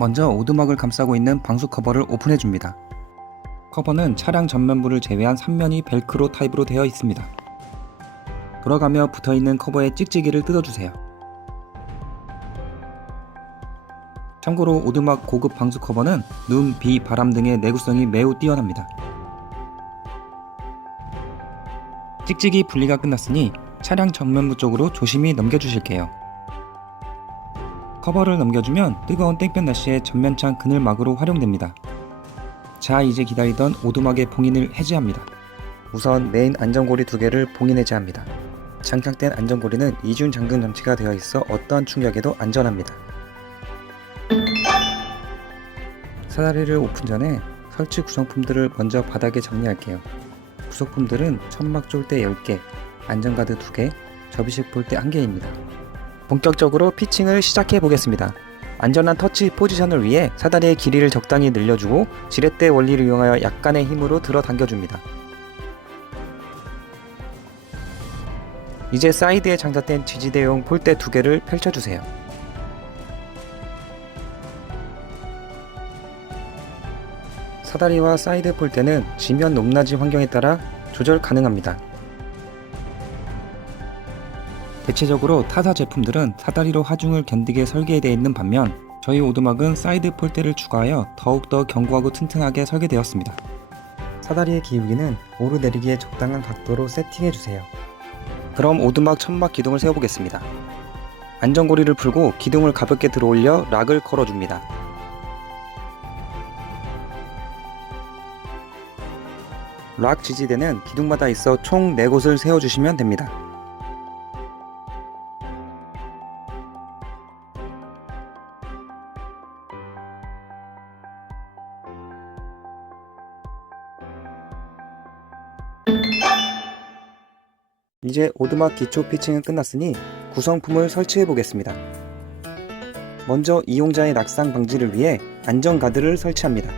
먼저 오두막을 감싸고 있는 방수 커버를 오픈해 줍니다. 커버는 차량 전면부를 제외한 3면이 벨크로 타입으로 되어 있습니다. 돌아가며 붙어 있는 커버의 찍찍이를 뜯어주세요. 참고로 오두막 고급 방수 커버는 눈, 비, 바람 등의 내구성이 매우 뛰어납니다. 찍찍이 분리가 끝났으니 차량 정면부 쪽으로 조심히 넘겨주실게요. 커버를 넘겨주면 뜨거운 땡볕 날씨에 전면창 그늘막으로 활용됩니다. 자 이제 기다리던 오두막의 봉인을 해제합니다. 우선 메인 안전고리 두 개를 봉인 해제합니다. 장착된 안전고리는 이중 잠금 장치가 되어 있어 어떠한 충격에도 안전합니다. 사다리를 오픈 전에 설치 구성품들을 먼저 바닥에 정리할게요. 부속품들은 천막 쫄대 10개, 안전가드 2개, 접이식 볼대 1개입니다. 본격적으로 피칭을 시작해 보겠습니다. 안전한 터치 포지션을 위해 사다리의 길이를 적당히 늘려주고 지렛대 원리를 이용하여 약간의 힘으로 들어 당겨줍니다. 이제 사이드에 장착된 지지대용 폴대 두 개를 펼쳐주세요. 사다리와 사이드 폴대는 지면 높낮이 환경에 따라 조절 가능합니다. 대체적으로 타사 제품들은 사다리로 하중을 견디게 설계되어 있는 반면 저희 오두막은 사이드 폴대를 추가하여 더욱더 견고하고 튼튼하게 설계되었습니다. 사다리의 기울기는 오르내리기에 적당한 각도로 세팅해주세요. 그럼 오두막 천막 기둥을 세워보겠습니다. 안전고리를 풀고 기둥을 가볍게 들어올려 락을 걸어줍니다. 락 지지대는 기둥마다 있어 총 4곳을 세워주시면 됩니다. 이제 오두막 기초 피칭은 끝났으니 구성품을 설치해 보겠습니다. 먼저 이용자의 낙상 방지를 위해 안전 가드를 설치합니다.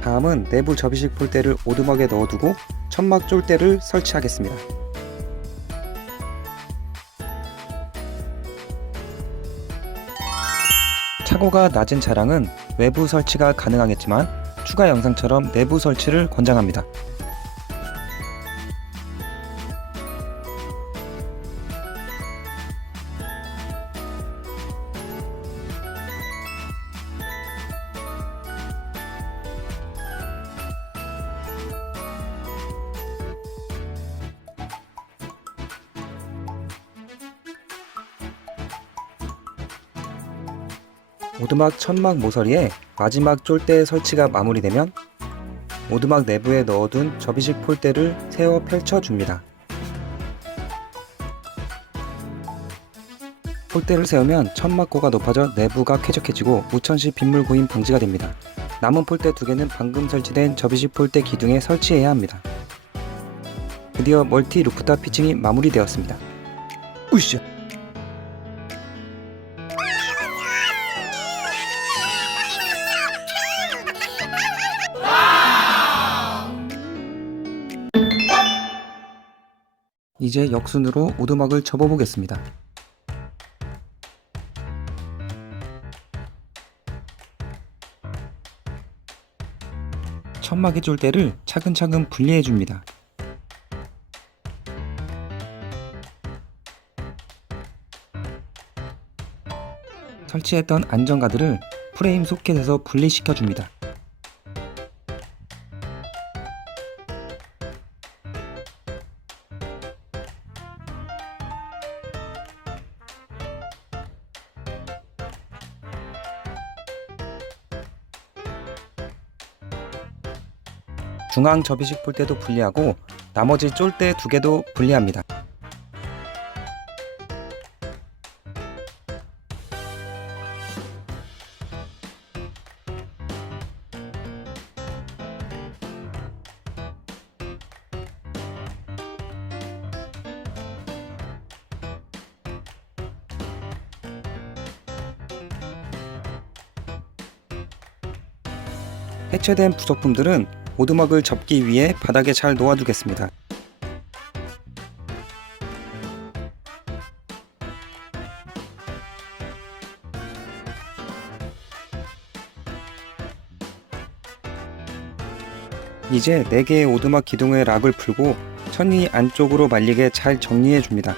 다음은 내부 접이식 폴대를 오두막에 넣어두고 천막 쫄대를 설치하겠습니다. 차고가 낮은 차량은 외부 설치가 가능하겠지만 추가 영상처럼 내부 설치를 권장합니다. 오두막 천막 모서리에 마지막 쫄대 설치가 마무리되면 오두막 내부에 넣어둔 접이식 폴대를 세워 펼쳐줍니다. 폴대를 세우면 천막고가 높아져 내부가 쾌적해지고 우천시 빗물 고임 방지가 됩니다. 남은 폴대 두 개는 방금 설치된 접이식 폴대 기둥에 설치해야 합니다. 드디어 멀티 루프탑 피칭이 마무리되었습니다. 으쌰! 이제 역순으로 오두막을 접어보겠습니다. 천막의 쫄대를 차근차근 분리해 줍니다. 설치했던 안전가드를 프레임 소켓에서 분리시켜 줍니다. 중앙 접이식 폴대도 분리하고 나머지 쫄대 두 개도 분리합니다. 해체된 부속품들은 오두막을 접기 위해 바닥에 잘 놓아두겠습니다. 이제 4개의 오두막 기둥의 락을 풀고 천이 안쪽으로 말리게 잘 정리해줍니다.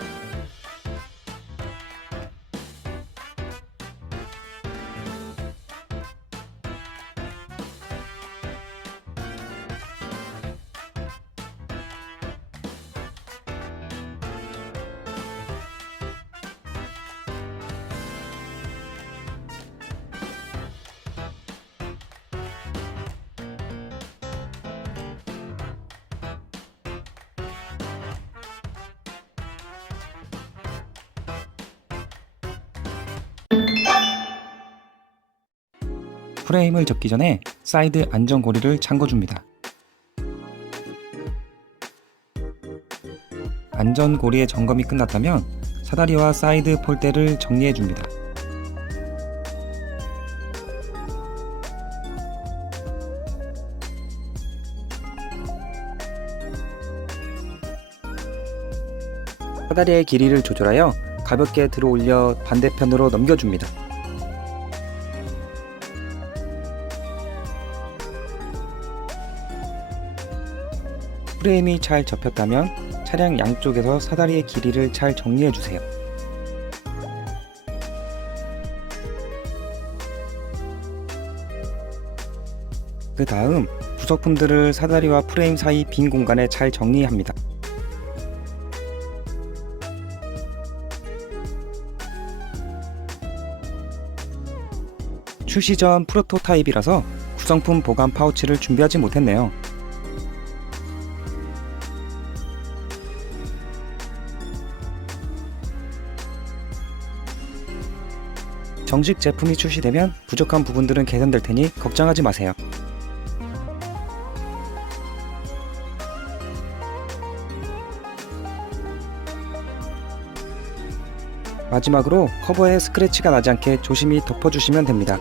프레임을 접기 전에 사이드 안전고리를 잠궈줍니다. 안전고리의 점검이 끝났다면 사다리와 사이드 폴대를 정리해줍니다. 사다리의 길이를 조절하여 가볍게 들어 올려 반대편으로 넘겨줍니다. 프레임이 잘 접혔다면 차량 양쪽에서 사다리의 길이를 잘 정리해 주세요. 그 다음 부속품들을 사다리와 프레임 사이 빈 공간에 잘 정리합니다. 출시 전 프로토타입이라서 구성품 보관 파우치를 준비하지 못했네요. 정식 제품이 출시되면 부족한 부분들은 개선될 테니 걱정하지 마세요. 마지막으로 커버에 스크래치가 나지 않게 조심히 덮어주시면 됩니다.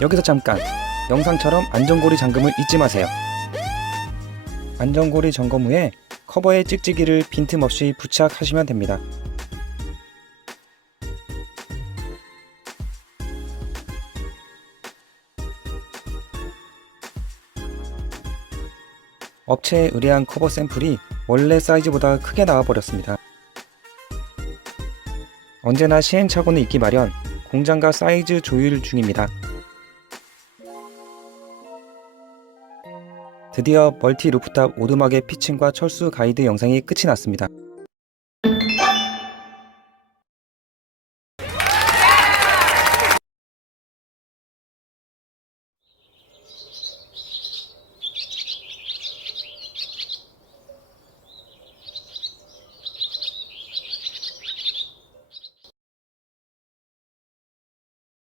여기서 잠깐 영상처럼 안전고리 잠금을 잊지 마세요. 안전고리 점검 후에 커버의 찍찍이를 빈틈없이 부착하시면 됩니다. 업체에 의뢰한 커버 샘플이 원래 사이즈보다 크게 나와버렸습니다. 언제나 시행착오는 있기 마련, 공장과 사이즈 조율 중입니다. 드디어 멀티 루프탑 오두막의 피칭과 철수 가이드 영상이 끝이 났습니다.